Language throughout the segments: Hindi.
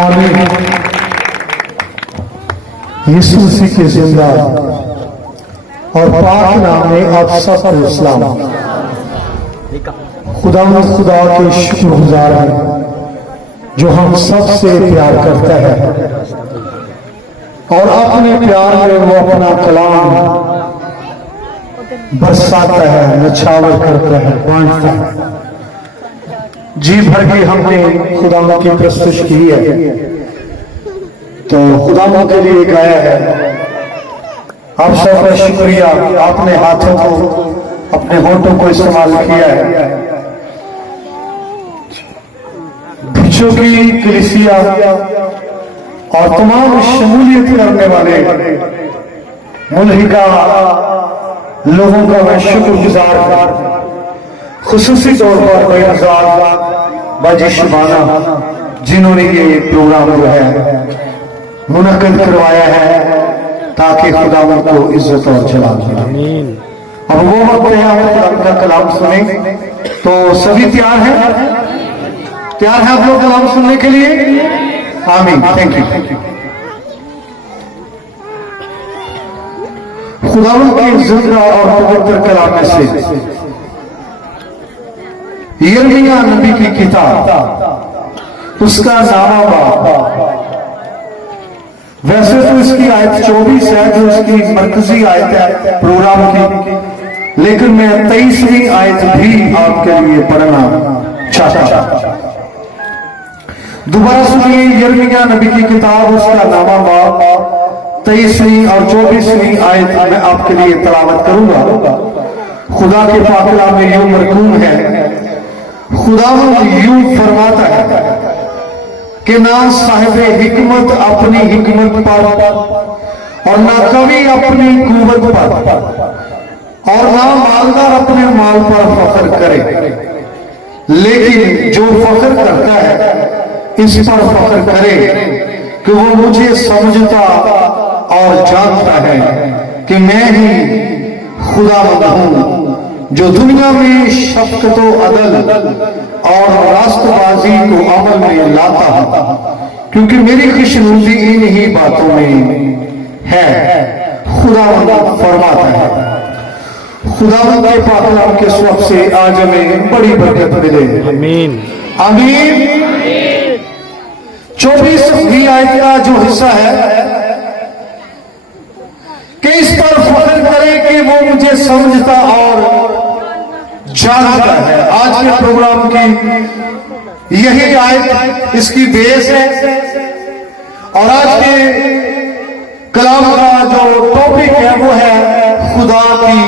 आमीन। यीशु मसीह के जिंदा और पाक नाम में आप सबको इस्लाम। खुदा के शुक्रगुजार हैं जो हम सबसे प्यार करता है और अपने प्यार में वो अपना कलाम बरसाता है, नछावर करता है, बांटता है। जी भर के हमने खुदा की प्रस्तुत की है तो खुदा के लिए गाया है। आप सबका शुक्रिया, आपने हाथों को अपने होठों को इस्तेमाल किया है। भिक्षु की कलीसिया और तमाम शमूलियत करने वाले मुल्हिका लोगों का मैं शुक्रगुजार, खुसूसी तौर पर बाजी शबाना जिन्होंने ये प्रोग्राम जो है मुनक्किद करवाया है ताकि खुदा को इज्जत और जलाल मिले। अब वो वक्त है हम खुदा का कलाम सुने, तो सभी तैयार हैं? तैयार हैं आप लोग कलाम सुनने के लिए? आमीन। Thank you. खुदा की जिंदा और पवित्र कलाम में से यिर्मयाह नबी की किताब, उसका नामा। वैसे तो इसकी आयत 24 है जो इसकी मरकजी आयत है प्रोग्राम की, लेकिन मैं 23वीं आयत भी आपके लिए पढ़ना चाहता। दोबारा सुनिए, यिर्मयाह नबी की किताब, उसका नामा 23वीं और 24वीं आयत मैं आपके लिए तलावत करूंगा। खुदा के पाक कलाम में यूं मरकूम है, खुदा यूं फरमाता है कि ना साहिब हिकमत अपनी हिकमत पर और ना कवि अपनी कुवत पर और ना मालदार अपने माल पर फख्र करे, लेकिन जो फख्र करता है इस पर फख्र करे कि वो मुझे समझता और जानता है कि मैं ही खुदावंद हूं जो दुनिया में शफ़क़त व अदल और रास्तबाजी को अमल में लाता हूं, क्योंकि मेरी खुशनुदी इन ही बातों में है। खुदावंद फरमाता है। खुदावंद के पाक कलाम के स्वप्न से आज हमें बड़ी बरकत मिले। आमीन आमीन। 24वीं आयत का जो हिस्सा है कि इस पर फख्र करे कि वो मुझे समझता और जानता है। आज के प्रोग्राम की यही आयत इसकी बेस है और आज के कलाम का जो टॉपिक है वो है खुदा की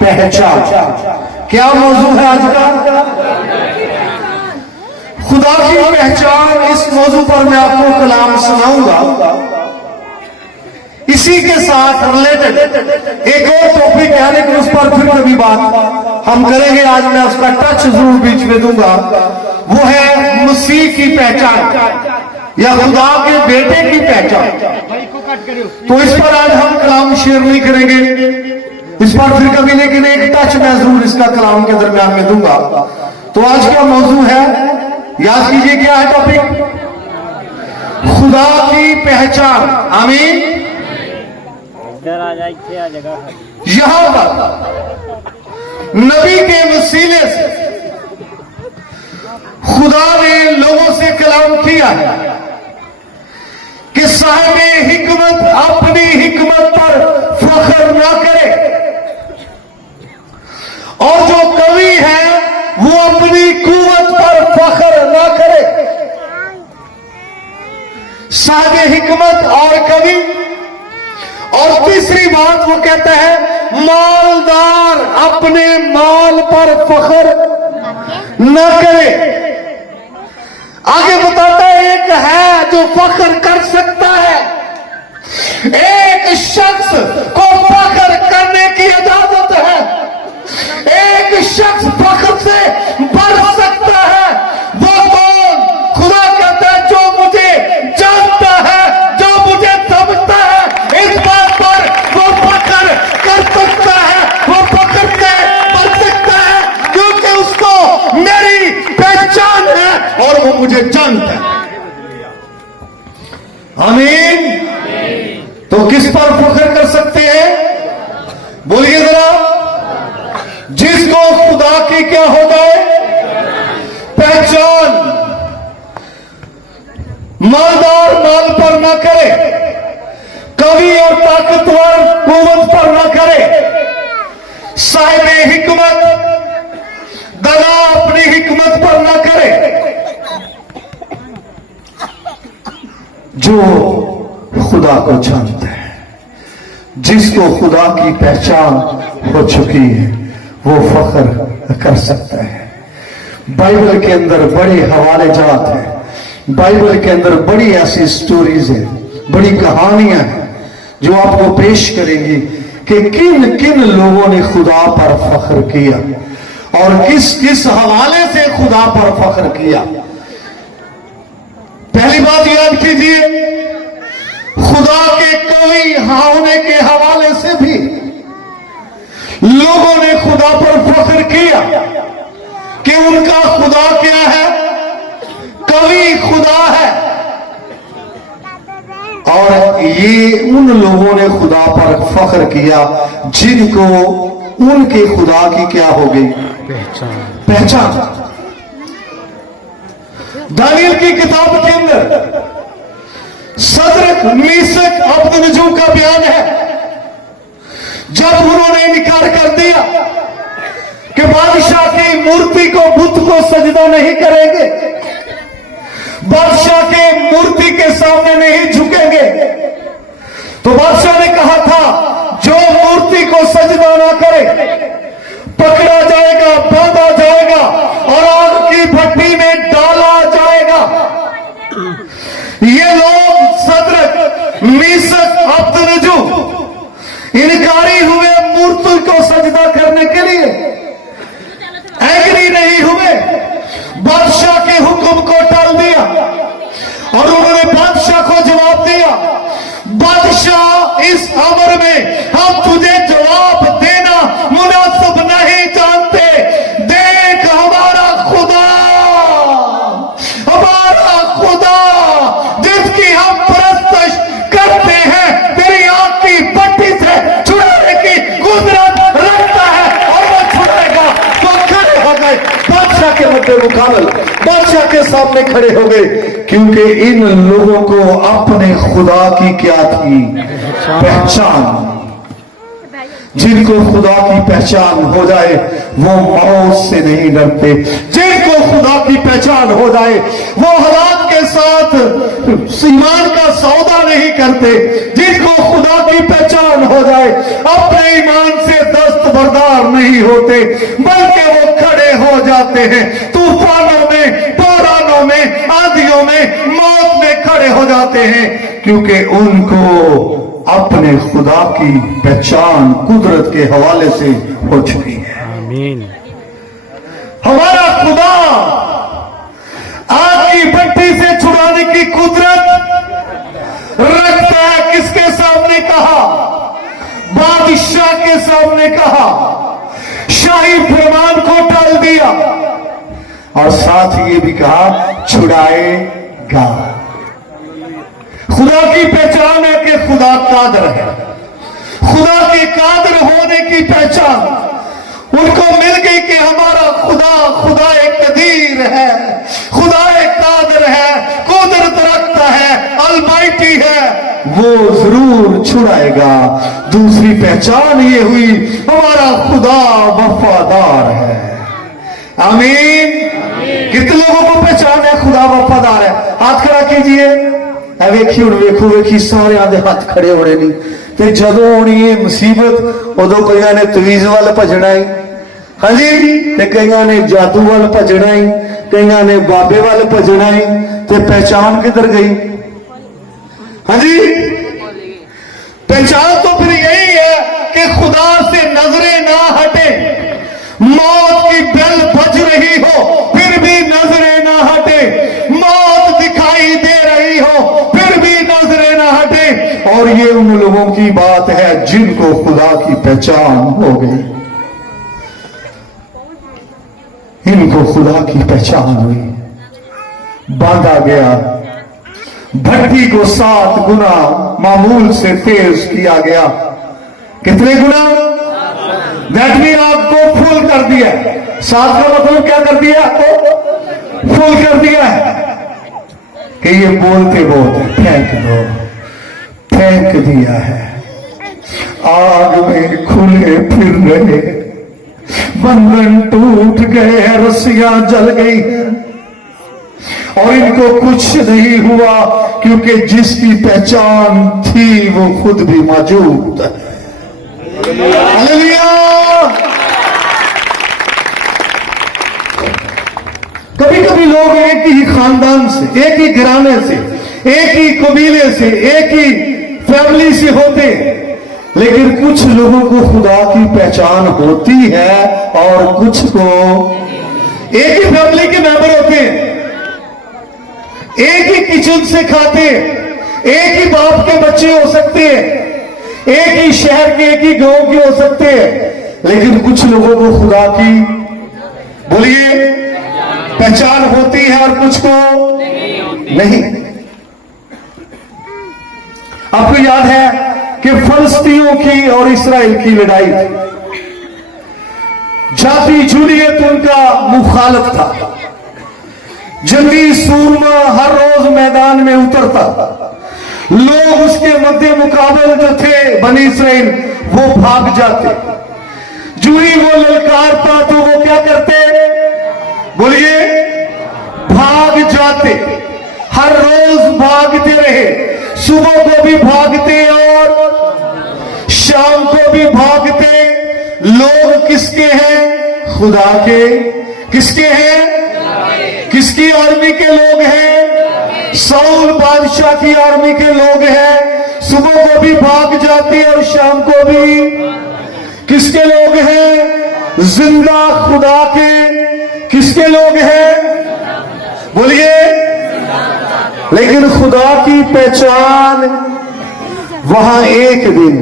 पहचान। क्या मौजू है आज का? खुदा की पहचान। इस मौजू पर मैं आपको कलाम सुनाऊंगा। इसी के साथ रिलेटेड एक और टॉपिक है, लेकिन उस पर फिर कभी बात हम करेंगे। आज मैं उसका टच जरूर बीच में दूंगा। वो है मसीह की पहचान या खुदा के बेटे की पहचान। तो इस पर आज हम कलाम शेयर नहीं करेंगे, इस पर फिर कभी, लेकिन एक टच मैं जरूर इसका कलाम के दरमियान में दूंगा। तो आज का मौजू है, याद कीजिए क्या है टॉपिक? खुदा की पहचान। आमीन। यहां पर नबी के वसीले से खुदा ने लोगों से कलाम किया है कि साहिब हिकमत अपनी हिकमत पर फख्र ना करे और जो कवि है वो अपनी कुवत पर फख्र ना करे। साहिब हिकमत और कवि। और तीसरी बात वो कहता है मालदार अपने माल पर फख्र न करे। आगे बताता है एक है जो फख्र कर सकता है, एक शख्स को फख्र करने की इजाजत है, एक शख्स फख्र से बढ़ सकता है। वो कौन? खुदा कहता है जो मुझे जानता है, जो मुझे समझता है, इस बात पर वो फख्र कर सकता है, वो फख्र से बढ़ सकता है, क्योंकि उसको मेरी पहचान है और वो मुझे जानता है। आमीन। तो किस पर फख्र कर सकते हैं? बोलिए जरा। जिसको खुदा की क्या हो जाए पहचान, मालदार माल पर ना करे, कवि और ताकतवर कुवत पर ना करे, साहिब हिकमत दला अपनी हिकमत पर ना करे। जो खुदा को जानता है, जिसको खुदा की पहचान हो चुकी है, वो फख्र कर सकता है। बाइबल के अंदर बड़े हवाले जात हैं, बाइबल के अंदर बड़ी ऐसी स्टोरीज हैं, बड़ी कहानियां हैं जो आपको पेश करेंगी कि किन किन लोगों ने खुदा पर फख्र किया और किस किस हवाले से खुदा पर फख्र किया। पहली बात याद कीजिए, खुदा के कवि होने के हवाले से भी लोगों ने खुदा पर फख्र किया कि उनका खुदा क्या है, कवि खुदा है। और ये उन लोगों ने खुदा पर फख्र किया जिनको उनके खुदा की क्या हो गई पहचान। दानियल की किताब के अंदर सदरक मीसक अब्दनजो का बयान है। जब उन्होंने इनकार कर दिया कि बादशाह की मूर्ति को, बुत को सजदा नहीं करेंगे, बादशाह के मूर्ति के सामने नहीं झुकेंगे, तो बादशाह ने कहा था जो मूर्ति को सजदा ना करे पकड़ा जाएगा, बांधा जाएगा और आग की भट्टी में डाला जाएगा। ये लोग सदरक मीसक अब्दनजो इनकारी हुए मूर्ति को सजदा करने के लिए, एग्री नहीं हुए, बादशाह के हुक्म को टाल दिया और उन्होंने बादशाह को जवाब दिया, बादशाह इस अमर में हम तुझे जवाब देना मुनासिब नहीं जानते। देख हमारा खुदा जिसकी हम परस्तश करते हैं, तेरी आंख की पट्टी से छुड़ाने की कुदरत रखता है और वो छुड़ाएगा। तो खड़े हो गए बादशाह के मध्य मुकाबल, बादशाह के सामने खड़े हो गए, क्योंकि इन लोगों को अपने खुदा की क्या थी पहचान। जिनको खुदा की पहचान हो जाए वो मौत से नहीं डरते, जिनको खुदा की पहचान हो जाए वो हालात के साथ ईमान का सौदा नहीं करते, जिनको खुदा की पहचान हो जाए अपने ईमान से दस्तबरदार नहीं होते, बल्कि वो खड़े हो जाते हैं तूफानों में, बौरानों में, आंधियों में, मौत में खड़े हो जाते हैं, क्योंकि उनको अपने खुदा की पहचान कुदरत के हवाले से हो चुकी है। आमीन। हमारा खुदा आग की भट्टी से छुड़ाने की कुदरत रखता है। किसके सामने कहा? बादशाह के सामने कहा, शाही फरमान को टाल दिया और साथ ये भी कहा छुड़ाएगा। खुदा की पहचान है कि खुदा कादर है। खुदा के कादर होने की पहचान उनको मिल गई कि हमारा खुदा एक कदीर है, खुदा एक कादर है, कुदरत रखता है, अलमाइटी है, वो जरूर छुड़ाएगा। दूसरी पहचान ये हुई हमारा खुदा वफादार है। आमीन। कितने लोगों को पहचान है खुदा वफादार है? हाथ खड़ा कीजिए। वेखी हूं वेखो वेखी सारे आदे हाथ खड़े होने नहीं, तो जदों होनी है मुसीबत उदों कई ने तवीज वाल भजना है, हाँ जी, ते कई ने जादू वाल भजना है, कई ने बाबे वाल भजना है, तो पहचान किधर गई? हाँ जी, पहचान तो फिर यही है कि खुदा से नजरें ना हटे, मौत की बेल बज रही हो फिर भी नजरें ना हटे, मौत दिखाई दे रही हो फिर भी नजरें ना हटे। और ये उन लोगों की बात है जिनको खुदा की पहचान हो गई, इनको खुदा की पहचान हुई, बांधा गया, भट्टी को 7 गुना मामूल से तेज किया गया। कितने गुना? दैट मीन आपको फुल कर दिया। 7 का मतलब क्या कर दिया? आपको फुल कर दिया है कि ये बोलते बोलते फेंक दो, फेंक दिया है। आग में खुले फिर रहे, बंधन टूट गए, रस्सियां जल गई हैं और इनको कुछ नहीं हुआ, क्योंकि जिसकी पहचान थी वो खुद भी मौजूद है। हालेलुया। कभी कभी लोग एक ही खानदान से, एक ही घराने से, एक ही कबीले से, एक ही फैमिली से होते, लेकिन कुछ लोगों को खुदा की पहचान होती है और कुछ को एक ही फैमिली के मेंबर होते हैं, एक ही किचन से खाते, एक ही बाप के बच्चे हो सकते हैं, एक ही शहर के, एक ही गांव के हो सकते हैं, लेकिन कुछ लोगों को खुदा की, बोलिए, पहचान होती है और कुछ को नहीं। आपको याद है कि फलस्तीनियों की और इस्राएल की लड़ाई थी। जाति जूलियत उनका मुखालिफ था। जंगी सूरमा हर रोज मैदान में उतरता, लोग उसके मध्य मुकाबले जो थे बनी इस्राएल, वो भाग जाते। जो ही वो ललकारता तो वो क्या करते? बोलिए, भाग जाते। हर रोज भागते रहे, सुबह को भी भागते और शाम को भी भागते। लोग किसके हैं? खुदा के। किसके हैं? किसकी आर्मी के लोग हैं? साउल बादशाह की आर्मी के लोग हैं। सुबह को भी भाग जाते और शाम को भी किसके लोग हैं? जिंदा खुदा के। किसके लोग हैं? बोलिए। लेकिन खुदा की पहचान, वहां एक दिन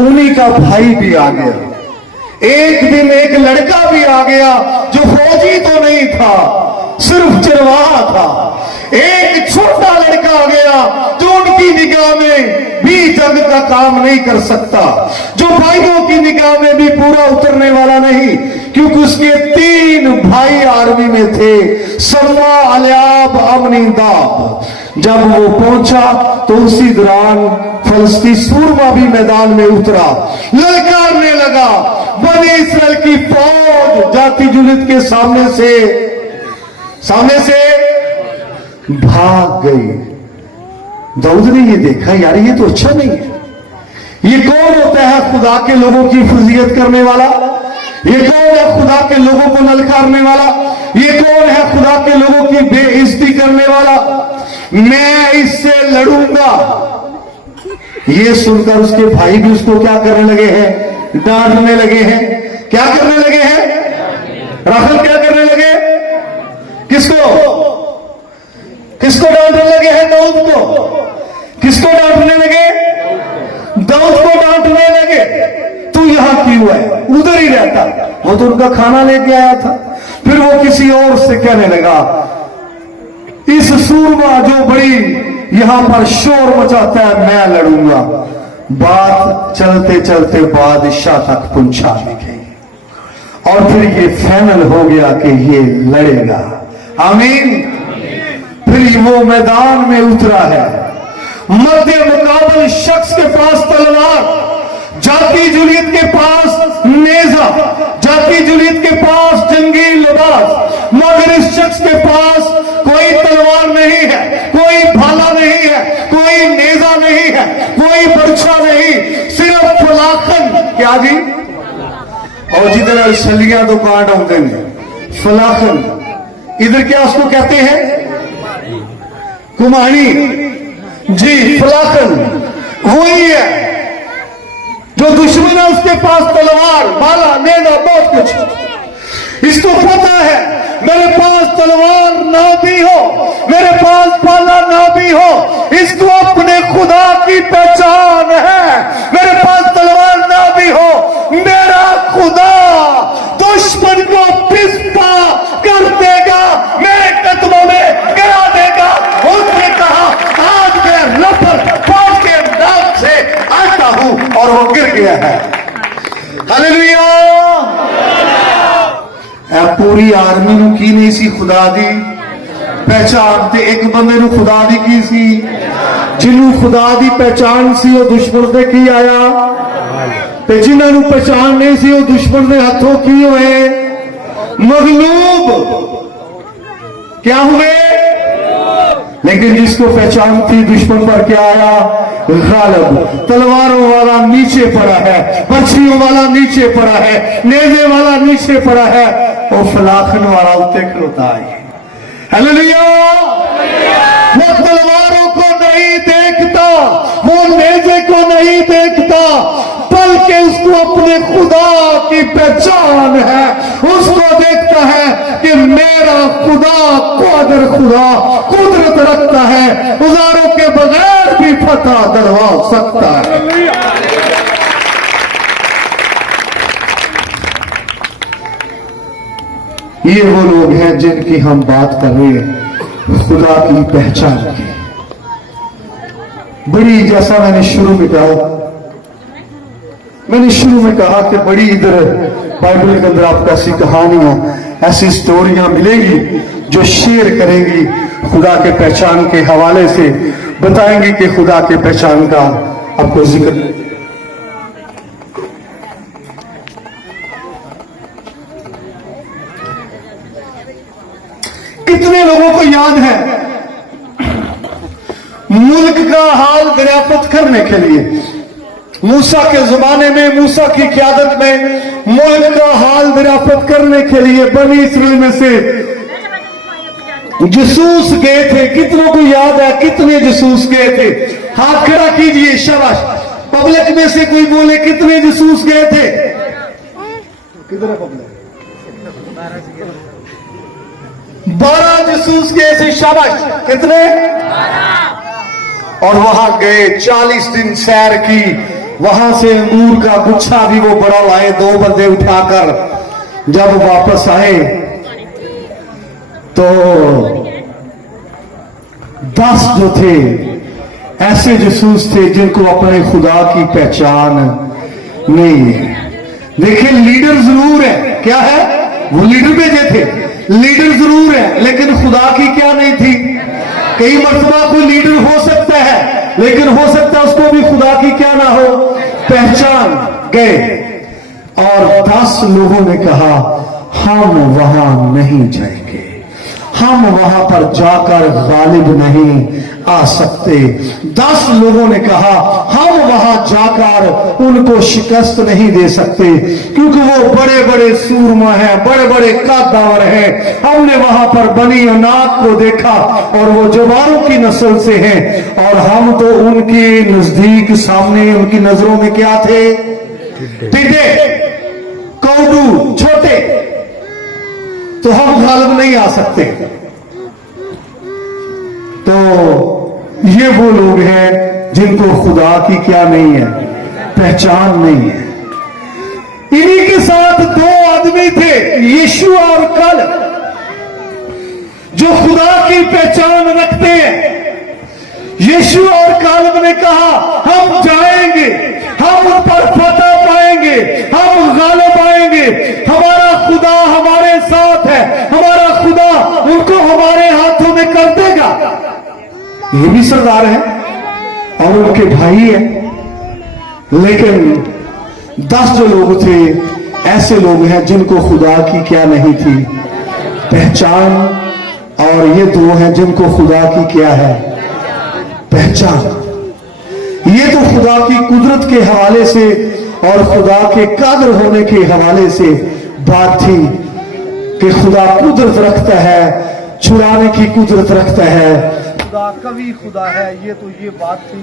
उन्हीं का भाई भी आ गया। एक दिन एक लड़का भी आ गया जो फौजी तो नहीं था, सिर्फ चरवाहा था। एक छोटा लड़का आ गया जो उनकी निगाह में भी जंग का काम नहीं कर सकता, जो भाइयों की निगाह में भी पूरा उतरने वाला नहीं, क्योंकि उसके 3 भाई आर्मी में थे, सरमा, अलियाब, अमनीदाब। जब वो पहुंचा तो उसी दौरान फलस्तीन सूरमा भी मैदान में उतरा, ललकारने लगा। बनी इस्राएल की फौज जाति जुलित के सामने से भाग गई। दाऊद ने ये देखा, यार ये तो अच्छा नहीं है। ये कौन होता है खुदा के लोगों की फजीयत करने वाला? ये कौन है खुदा के लोगों को ललकारने वाला? ये कौन है खुदा के लोगों की बेइज्जती करने वाला? मैं इससे लड़ूंगा। ये सुनकर उसके भाई भी उसको क्या करने लगे हैं? डांटने लगे हैं। क्या करने लगे हैं? राहुल क्या करने लगे? किसको डांटने लगे हैं? दाऊद को। किसको डांटने लगे? दाऊद को डांटने लगे। तू यहां क्यों है? उधर ही रहता, वो तो उनका खाना लेके आया था। फिर वो किसी और से कहने लगा, इस सूरमा जो बड़ी यहां पर शोर मचाता है, मैं लड़ूंगा। बात चलते चलते बादशाह तक पहुंचा दी गई और फिर ये फाइनल हो गया कि ये लड़ेगा। आमीन। फिर वो मैदान में उतरा है। मध्य मुकाबल शख्स के पास तलवार, जाति जुलियत के पास नेजा, जाति जुलियत के पास जंगी लिबास, मगर इस शख्स के पास कोई तलवार नहीं है, कोई भाला नहीं है, कोई नेजा नहीं है, कोई बर्छा नहीं, सिर्फ फलाखन। क्या जी? और जिधर छलियां तो कांट होते हैं, फलाखन। इधर क्या उसको कहते हैं? कुम्हाड़ी। जी, फलाखन वही है। जो दुश्मन है उसके पास तलवार, भाला, नेजा, बहुत कुछ। इसको पता है मेरे पास तलवार ना भी हो, मेरे पास भाला ना भी हो, इसको अपने खुदा की पहचान है। मेरे पास तलवार ना भी हो, मेरा खुदा दुश्मन को पिस्पा कर देगा, मेरे कदमों में गिरा देगा। उसने कहा, आज पूरी आर्मी ਨੂੰ ਕੀ ਨਹੀਂ ਸੀ ਖੁਦਾ ਦੀ ਪਹਿਚਾਨ ਤੇ ਇੱਕ ਬੰਦੇ ਨੂੰ ਖੁਦਾ ਦੀ ਕੀ ਸੀ ਜਿਹਨੂੰ ਖੁਦਾ ਦੀ ਪਹਿਚਾਨ ਸੀ ਉਹ ਦੁਸ਼ਮਣ ਦੇ ਕੀ ਆਇਆ ਤੇ ਜਿਨ੍ਹਾਂ ਨੂੰ ਪਹਿਚਾਨ ਨਹੀਂ ਸੀ ਉਹ ਦੁਸ਼ਮਣ ਦੇ ਹੱਥੋਂ ਕੀ ਹੋਏ मगलूब क्या हुए लेकिन जिसको पहचान थी दुश्मन पर क्या आया गालिब तलवारों वाला नीचे पड़ा है बर्छियों वाला नीचे पड़ा है नेज़े वाला नीचे पड़ा है और फलाखन वाला उत्ते खड़ोता है हालेलुया वो तलवारों को नहीं देखता वो नेज़े को नहीं देखता बल्कि उसको अपने खुदा की पहचान है उसको देखता है कि मेरा खुदा कादिर खुदा कुदरत रखता है औजारों के बगैर भी फतह दिलवा सकता है ये वो लोग हैं जिनकी हम बात कर रहे हैं खुदा की पहचान की बड़ी जैसा मैंने शुरू में कहा कि बड़ी इधर बाइबल के अंदर आपको ऐसी कहानियां ऐसी स्टोरियां मिलेंगी जो शेयर करेंगी खुदा के पहचान के हवाले से बताएंगे कि खुदा के पहचान का आपको जिक्र कितने लोगों को याद है मुल्क का हाल दरियाफ्त करने के लिए मूसा के जमाने में मूसा की क़यादत में मुल्क का हाल दरियाफ्त करने के लिए बनी इस्राएल में से जसूस गए थे कितनों को याद है कितने जसूस गए थे हाथ खड़ा कीजिए शाबाश पब्लिक में से कोई बोले कितने जसूस गए थे किधर है पब्लिक 12 जसूस गए थे शाबाश कितने 12 और वहां गए 40 दिन सैर की वहां से अंगूर का गुच्छा भी वो बड़ा लाए 2 बंदे उठाकर जब वापस आए तो 10 जो थे ऐसे जसूस थे जिनको अपने खुदा की पहचान नहीं है देखिए लीडर जरूर है क्या है वो लीडर भेजे थे लीडर जरूर है लेकिन खुदा की क्या नहीं थी कई मर्तबा कोई लीडर हो सकता है लेकिन हो सकता है उसको भी खुदा की क्या ना हो पहचान गए और 10 लोगों ने कहा हम वहां नहीं जाएंगे हम वहां पर जाकर गालिब नहीं आ सकते 10 लोगों ने कहा हम वहां जाकर उनको शिकस्त नहीं दे सकते क्योंकि वो बड़े बड़े सूरमा हैं बड़े बड़े कादावर हैं हमने वहां पर बनी अनाक को देखा और वो जवारों की नस्ल से हैं और हम तो उनके नजदीक सामने उनकी नजरों में क्या थे टिड्डे कौडू छोटे तो हम गालिब नहीं आ सकते तो ये वो लोग हैं जिनको खुदा की क्या नहीं है पहचान नहीं है इन्हीं के साथ 2 आदमी थे यीशु और कल जो खुदा की पहचान रखते हैं यीशु और कालब ने कहा हम जाएंगे हम उन पर फतह पाएंगे हम गालिब आएंगे हमारा खुदा हमारे साथ है हमारा खुदा उनको हमारे हाथों में कर देगा ये भी सरदार है और उनके भाई है लेकिन 10 जो लोग थे ऐसे लोग हैं जिनको खुदा की क्या नहीं थी पहचान और ये 2 हैं जिनको खुदा की क्या है पहचान ये तो खुदा की कुदरत के हवाले से और खुदा के कादिर होने के हवाले से बात थी कि खुदा कुदरत रखता है छुड़ाने की कुदरत रखता है खुदा कभी खुदा है ये तो ये बात थी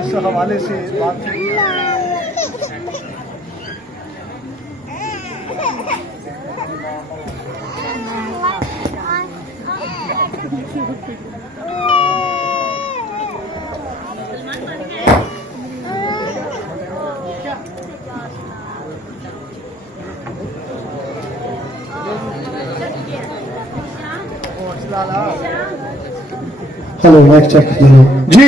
इस हवाले से बात थी हेलो माइक चेक जी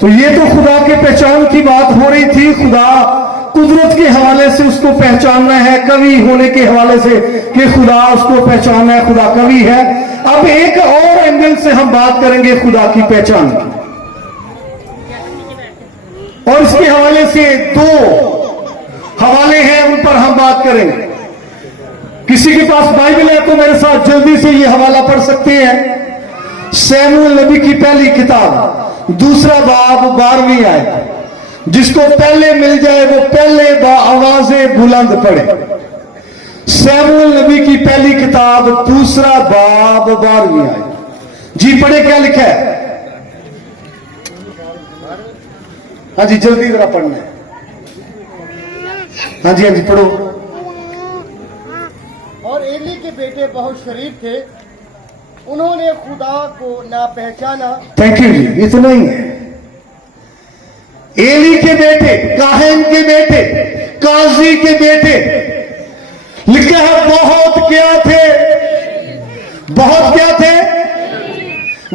तो ये तो खुदा के पहचान की बात हो रही थी खुदा कुदरत के हवाले से उसको पहचानना है, कवि होने के हवाले से कि खुदा उसको पहचानना है, खुदा कवि है। अब एक और एंगल से हम बात करेंगे खुदा की पहचान की, और इसके हवाले से दो हवाले हैं, उन पर हम बात करेंगे। किसी के पास बाइबल है तो मेरे साथ जल्दी से ये हवाला पढ़ सकते हैं। शमूएल नबी की पहली किताब, दूसरा बाब, 12वीं आयत। जिसको पहले मिल जाए वो पहले आवाज़े बुलंद पढ़े। शमूएल नबी की पहली किताब, दूसरा बाब, 12वीं आयत। जी पढ़े, क्या लिखा है? हाँ जी, जल्दी जरा पढ़ना है। हाँ जी, हाँ जी, पढ़ो। और एली के बेटे बहुत शरीफ थे, उन्होंने खुदा को ना पहचाना। थैंक यू जी, इतना ही है। एली के बेटे, काहन के बेटे, काजी के बेटे, लिखा है बहुत क्या थे, बहुत क्या थे।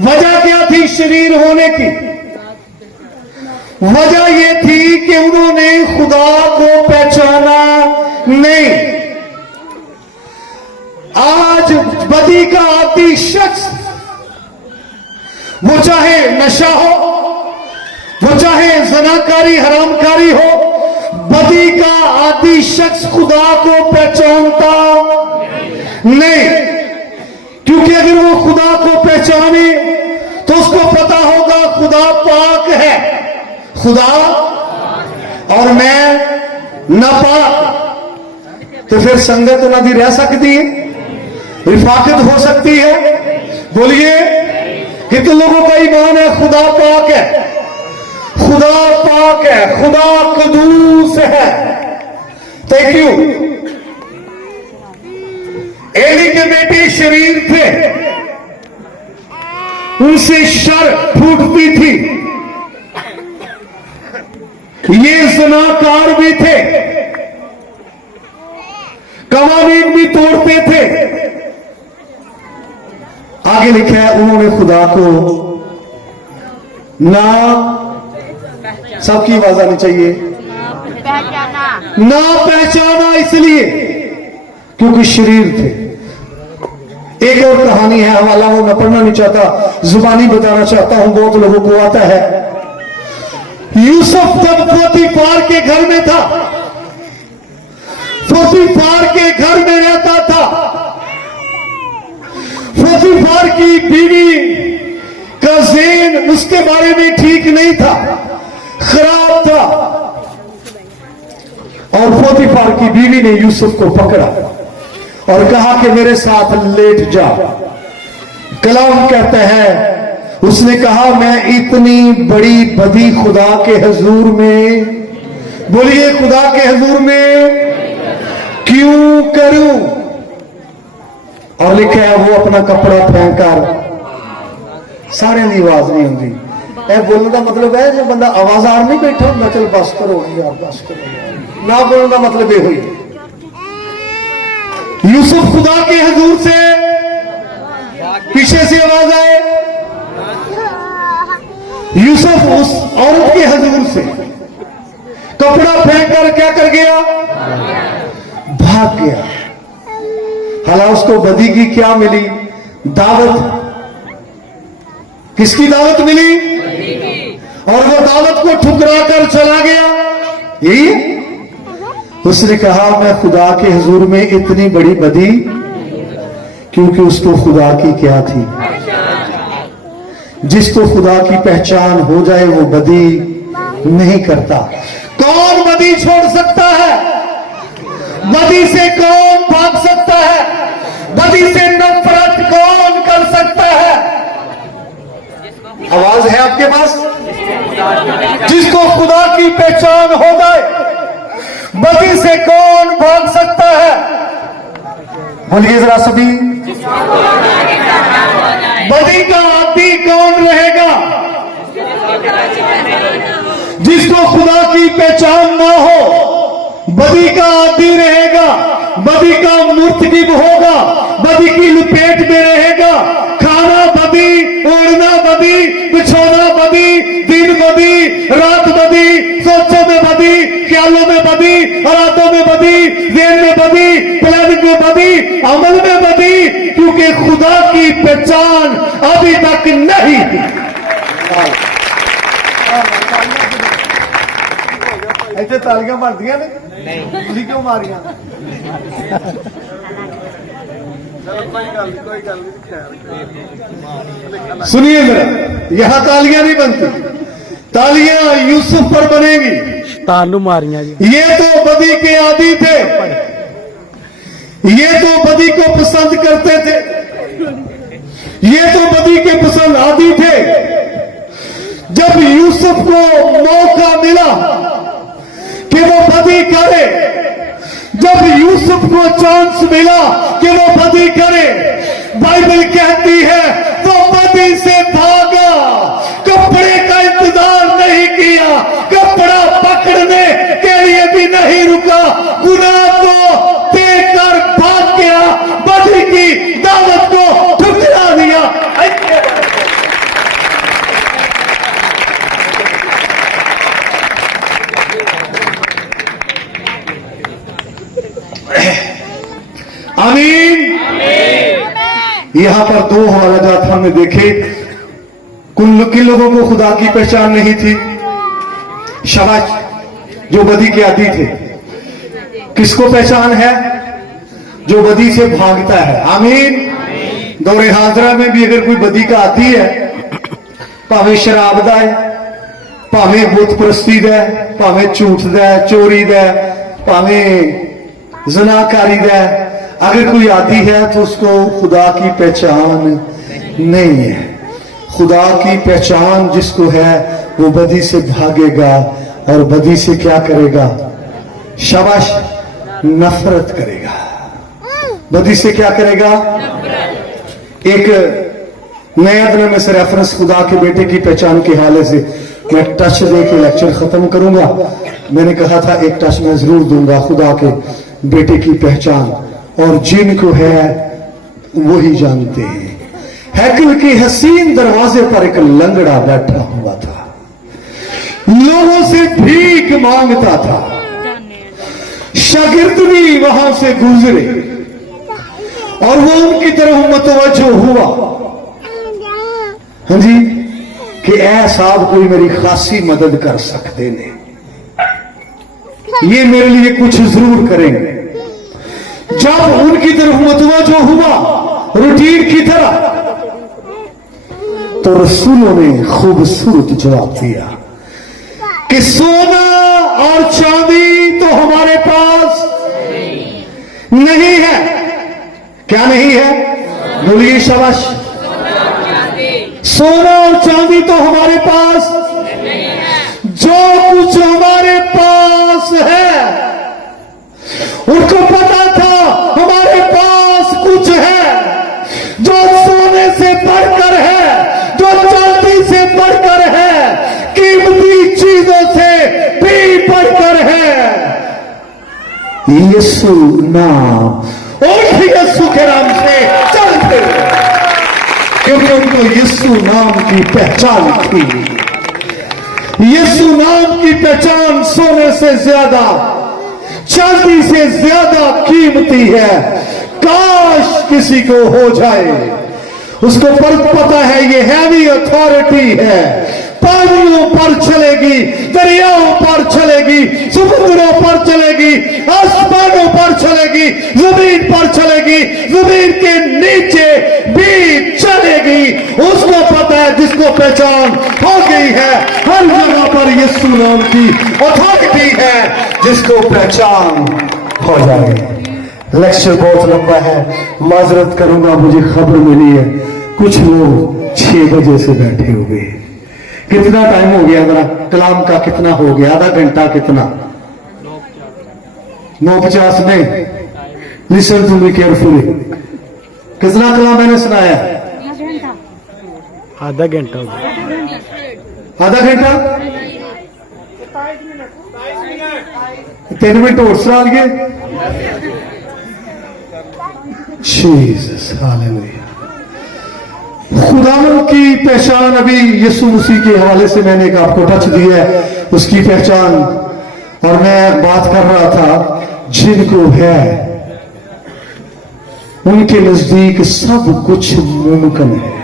वजह क्या थी शरीर होने की? वजह यह थी कि उन्होंने खुदा को पहचाना नहीं। आज बदी का आदि शख्स, वो चाहे नशा हो, वो चाहे जनाकारी हरामकारी हो, बदी का आदि शख्स खुदा को पहचानता नहीं। क्योंकि अगर वो खुदा को पहचाने तो उसको पता होगा खुदा पाक है, खुदा और मैं नापाक। तो फिर संगत नदी रह सकती है, रिफाकत हो सकती है? बोलिए, कितने लोगों का ईमान है खुदा पाक है, खुदा पाक है, खुदा कदूस है। Thank you. एली के बेटे शरीर थे, उनसे शर फूटती थी। ये ज़नाकार भी थे, कवानीन भी तोड़ते थे। आगे लिखा है उन्होंने खुदा को ना, सबकी आवाज आनी चाहिए, ना पहचाना, इसलिए क्योंकि शरीर थे। एक और कहानी है, हवाला वो मैं पढ़ना नहीं चाहता, जुबानी बताना चाहता हूं, बहुत लोगों को आता है। यूसुफ जब पोतीफार के घर में था, पोतीफार के घर में रहता था, पोतीफार की बीवी का ज़हन उसके बारे में ठीक नहीं था, खराब था। और पोतीफार की बीवी ने यूसुफ को पकड़ा और कहा कि मेरे साथ लेट जा। कलाम कहता है उसने कहा मैं इतनी बड़ी बदी खुदा के हुजूर में, बोलिए खुदा के हुजूर में क्यों करूं? और लिखा है वो अपना कपड़ा फेंक कर, सारे की आवाज नहीं होंगी। यह बोलने का मतलब है जो बंदा आवाजार नहीं बैठा होंगे, चल बस करो यार, बस करो, ना बोलने का मतलब ये हुई। यूसुफ खुदा के हुजूर से पीछे से आवाज आए, यूसुफ उस औरत के हुजूर से कपड़ा फेंक कर क्या कर गया? भाग गया। हालांकि उसको बदी की क्या मिली? दावत। किसकी दावत मिली? और वो दावत को ठुकरा कर चला गया। यही उसने कहा मैं खुदा के हुजूर में इतनी बड़ी बदी, क्योंकि उसको खुदा की क्या थी? जिसको खुदा की पहचान हो जाए वो बदी नहीं करता। कौन बदी छोड़ सकता है? बदी से कौन भाग सकता है? बदी से नफरत कौन कर सकता है? आवाज है आपके पास? जिसको खुदा की पहचान हो जाए, बदी से कौन भाग सकता है? बोलिए जरा सभी। बदी का आदि कौन रहेगा? जिसको खुदा की पहचान ना हो, बदी का आदि रहेगा, बदी का मुर्तकिब होगा, बदी की लपेट में रहेगा। खाना बदी, ओढ़ना बदी, बिछोना बदी, दिन बदी, रात बदी, सोचों में बदी, ख्यालों में बदी, बदी, प्लानिंग में बदी, अमल में बदी, क्योंकि खुदा की पहचान अभी तक नहीं थी। ਇੱਥੇ ਤਾਲੀਆਂ ਬਣਦੀਆਂ ਨੇ ਤੁਸੀਂ ਕਿਉਂ ਮਾਰੀਆਂ? सुनिए मेरा, यहां तालियां नहीं बनती, तालियां यूसुफ पर बनेगी। तानू मारियां जी। ये तो बदी के आदी थे, ये तो बदी को पसंद करते थे, ये तो बदी के पसंद आदी थे। जब यूसुफ को मौका मिला कि वो बदी करे, जब यूसुफ को चांस मिला कि वो बदी करे, बाइबल कहती है वो बदी से भागा, कपड़े का इंतजार नहीं किया, कपड़ा पकड़ने के लिए भी नहीं रुका, गुनाह को देकर भाग गया, बदी की दावत को ठुकरा दिया। आमीन। यहां पर दो हवालाजात हमने देखे। किन लोगों को खुदा की पहचान नहीं थी? शाबाश, जो बदी के आदी थे। किसको पहचान है? जो बदी से भागता है। आमीन। दौरे हाजरा में भी अगर कोई बदी का आदी है, भावे शराब दा है, भावे बुत परस्ती दा है, भावे झूठ दा है, चोरी दा है, भावे जनाकारी दा है, अगर कोई आदी है तो उसको खुदा की पहचान नहीं है। खुदा की पहचान जिसको है वो बदी से भागेगा और बदी से क्या करेगा? शाबाश, नफरत करेगा। बदी से क्या करेगा? एक नया दिन में से रेफरेंस खुदा के बेटे की पहचान के हवाले से मैं टच दे के लेक्चर खत्म करूंगा। मैंने कहा था एक टच मैं जरूर दूंगा खुदा के बेटे की पहचान, और जिनको है वही जानते हैं। हैकल के हसीन दरवाजे पर एक लंगड़ा बैठा हुआ था, लोगों से भीख मांगता था। शागिर्द भी वहां से गुजरे और वो उनकी तरफ मुतवज्जो हुआ। हाँ जी, कि ऐ साहब कोई मेरी खासी मदद कर सकते ने, ये मेरे लिए कुछ जरूर करेंगे। जब उनकी तरफ मुतवज्जो हुआ रूटीन की तरह, तो रसूलों ने खूबसूरत जवाब दिया कि सोना और चांदी तो हमारे पास नहीं है। क्या नहीं है? बोलिए शाबाश। सोना और चांदी तो हमारे पास नहीं है, जो कुछ हमारे पास है, उनको पता था हमारे पास कुछ है जो सोने से बढ़कर है, जो चांदी से बढ़कर है, कीमती चीजों से भी बढ़कर है। यीशु नाम, और यीशु के नाम से चलते, क्योंकि उनको यीशु नाम की पहचान थी। यीशु नाम की पहचान सोने से ज्यादा, चांदी से ज्यादा कीमती है। काश किसी को हो जाए। उसको पता है ये हैवी अथॉरिटी है, पानियों पर चलेगी, दरियाओं पर चलेगी, समुद्रों पर चलेगी, आसमानों पर चलेगी, जमीन पर चलेगी, जमीन के नीचे भी चलेगी। उसको पता है, जिसको पहचान हो गई है, हर जगह पर यीशु नाम की अथॉरिटी है, जिसको पहचान हो जाए। लेक्चर बहुत लंबा है, माजरत करूंगा, मुझे खबर मिली है कुछ लोग 6 बजे से बैठे हुए। कितना टाइम हो गया? जरा कलाम का कितना हो गया? आधा घंटा कितना? 9:50 में। Listen to me carefully. कितना कलाम मैंने सुनाया? आधा घंटा हो गया। आधा घंटा? 3 मिनट और सुना लिए। Jesus hallelujah. खुदावन की पहचान अभी यीशु मसीह के हवाले से मैंने एक आपको टच दिया है, उसकी पहचान। और मैं बात कर रहा था जिनको है उनके नजदीक सब कुछ मुमकिन है।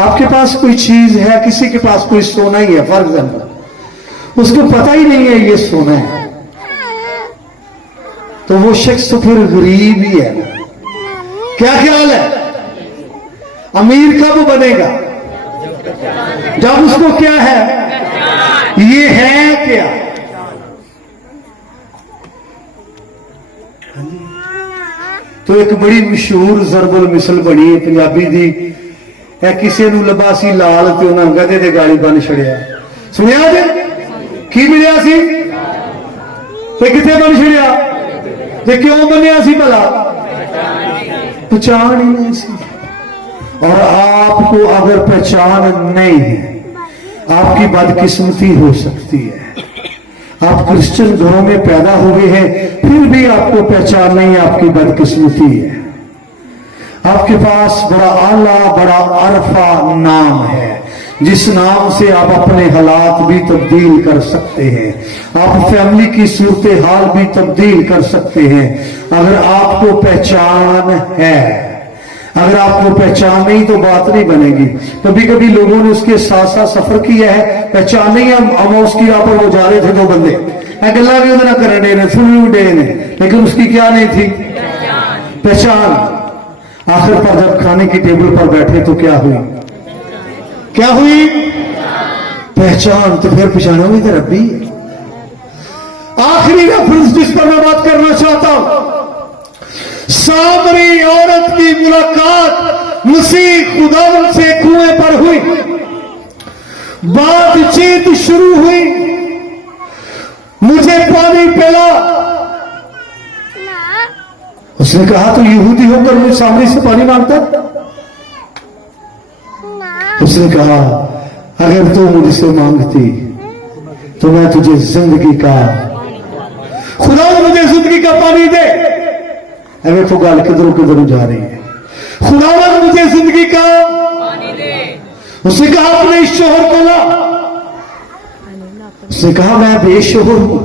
आपके पास कोई चीज है, किसी के पास कोई सोना ही है, फॉर एग्जाम्पल, उसको पता ही नहीं है ये सोना है, तो वो शख्स तो फिर गरीब ही है। क्या ख्याल है, अमीर कब बनेगा? जब उसको क्या है, ये है क्या? तो एक बड़ी मशहूर जरबुल मिसल बनी है पंजाबी दी, है किसी नूं लभा सी लाल ते उन्हां गधे ते गाली बन छड़िया। सुनिया जी की मिलिया सी ते किथे बन छड़िया ते क्यों बनिया सी? भला पहचान ही नहीं सी। और आपको अगर पहचान नहीं है, आपकी बदकिस्मती हो सकती है। आप क्रिश्चियन घरों में पैदा हुए हैं, फिर भी आपको पहचान नहीं है, आपकी बदकिस्मती है। आपके पास बड़ा आला, बड़ा अरफा नाम है, जिस नाम से आप अपने हालात भी तब्दील कर सकते हैं, आप फैमिली की सूरत हाल भी तब्दील कर सकते हैं, अगर आपको पहचान है। अगर आपको पहचान नहीं तो बात नहीं बनेगी। कभी कभी लोगों ने उसके साथ साथ सफर किया है, पहचान नहीं है, हम उसकी राह पर वो जा रहे थे, दो बंदे गला भी उधर करने ने, सुन डे ने, लेकिन उसकी क्या नहीं थी? पहचान। आखिर पर जब खाने की टेबल पर बैठे तो क्या हुई? क्या हुई? पहचान। तो फिर पहचानोगे तो रब्बी। आखिरी रेफरेंस जिस पर मैं बात करना चाहता हूं, सामरी औरत की मुलाकात मसीह खुदा से कुएं पर हुई, बातचीत शुरू हुई, मुझे पानी पिला। उसने कहा तो यहूदी होकर मुझे सामरी से पानी मांगता? उसने कहा अगर तू मुझसे मांगती तो मैं तुझे जिंदगी का, खुदा मुझे जिंदगी का पानी दे। अगर तो गाल किधरों किधरों जा रही है, खुदावंद मुझे जिंदगी का पानी दे। उसने कहा अपने शोहर को ला। उसने कहा मैं बेशोहर हूं।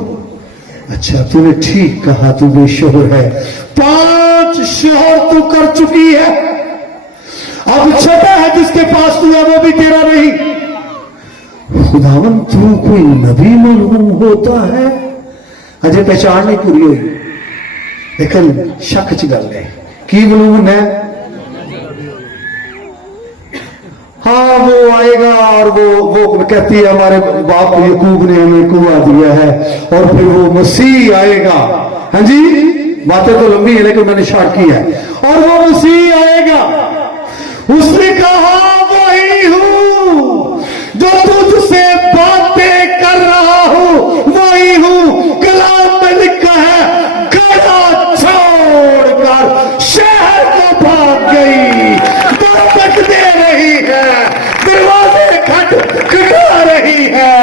अच्छा तूने ठीक कहा, तू बेशोहर है, 5 शोहर तू कर चुकी है, अब छठा है जिसके पास तू है वो भी तेरा नहीं। खुदावंद तू कोई नबी मालूम होता है। अजय पहचान नहीं पूरी हुई, लेकिन शक च गल है की मालूम है। हाँ वो आएगा और वो कहती है हमारे बाप यकूब ने हमें कुआं दिया है, और फिर वो मसीह आएगा। हाँ जी, बातें तो लंबी है लेकिन मैंने शॉर्ट की है। और वो मसीह आएगा, उसने कहा वही हूं जो तुझसे बातें कर रहा हूं, वही हूं। कलाम में लिखा है गधा छोड़कर शहर को भाग गई, दस्तक दे रही है, दरवाजे खटखटा रही है।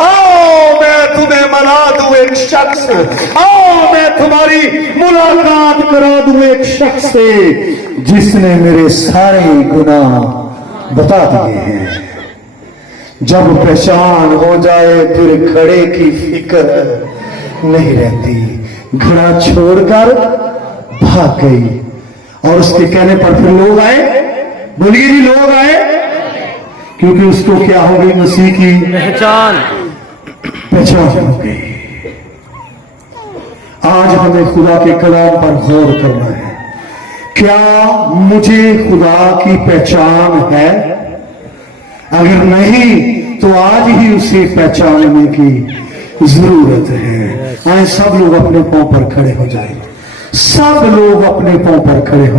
आओ मैं तुम्हें मना दूं एक शख्स, आओ मैं तुम्हारी मुलाकात करा दूं एक शख्स से जिसने मेरे सारे गुनाह बता दिए हैं। जब पहचान हो जाए फिर घड़े की फिक्र नहीं रहती, घड़ा छोड़कर भाग गई। और उसके कहने पर फिर लोग आए, बोलिए जी लोग आए, क्योंकि उसको क्या हो गई? मसीह की पहचान हो गई। आज हमें खुदा के कलाम पर गौर करना है। क्या मुझे खुदा की पहचान है? अगर नहीं तो आज ही उसे पहचानने की जरूरत है। आए सब लोग अपने पांव पर खड़े हो जाए, सब लोग अपने पांव पर खड़े हो।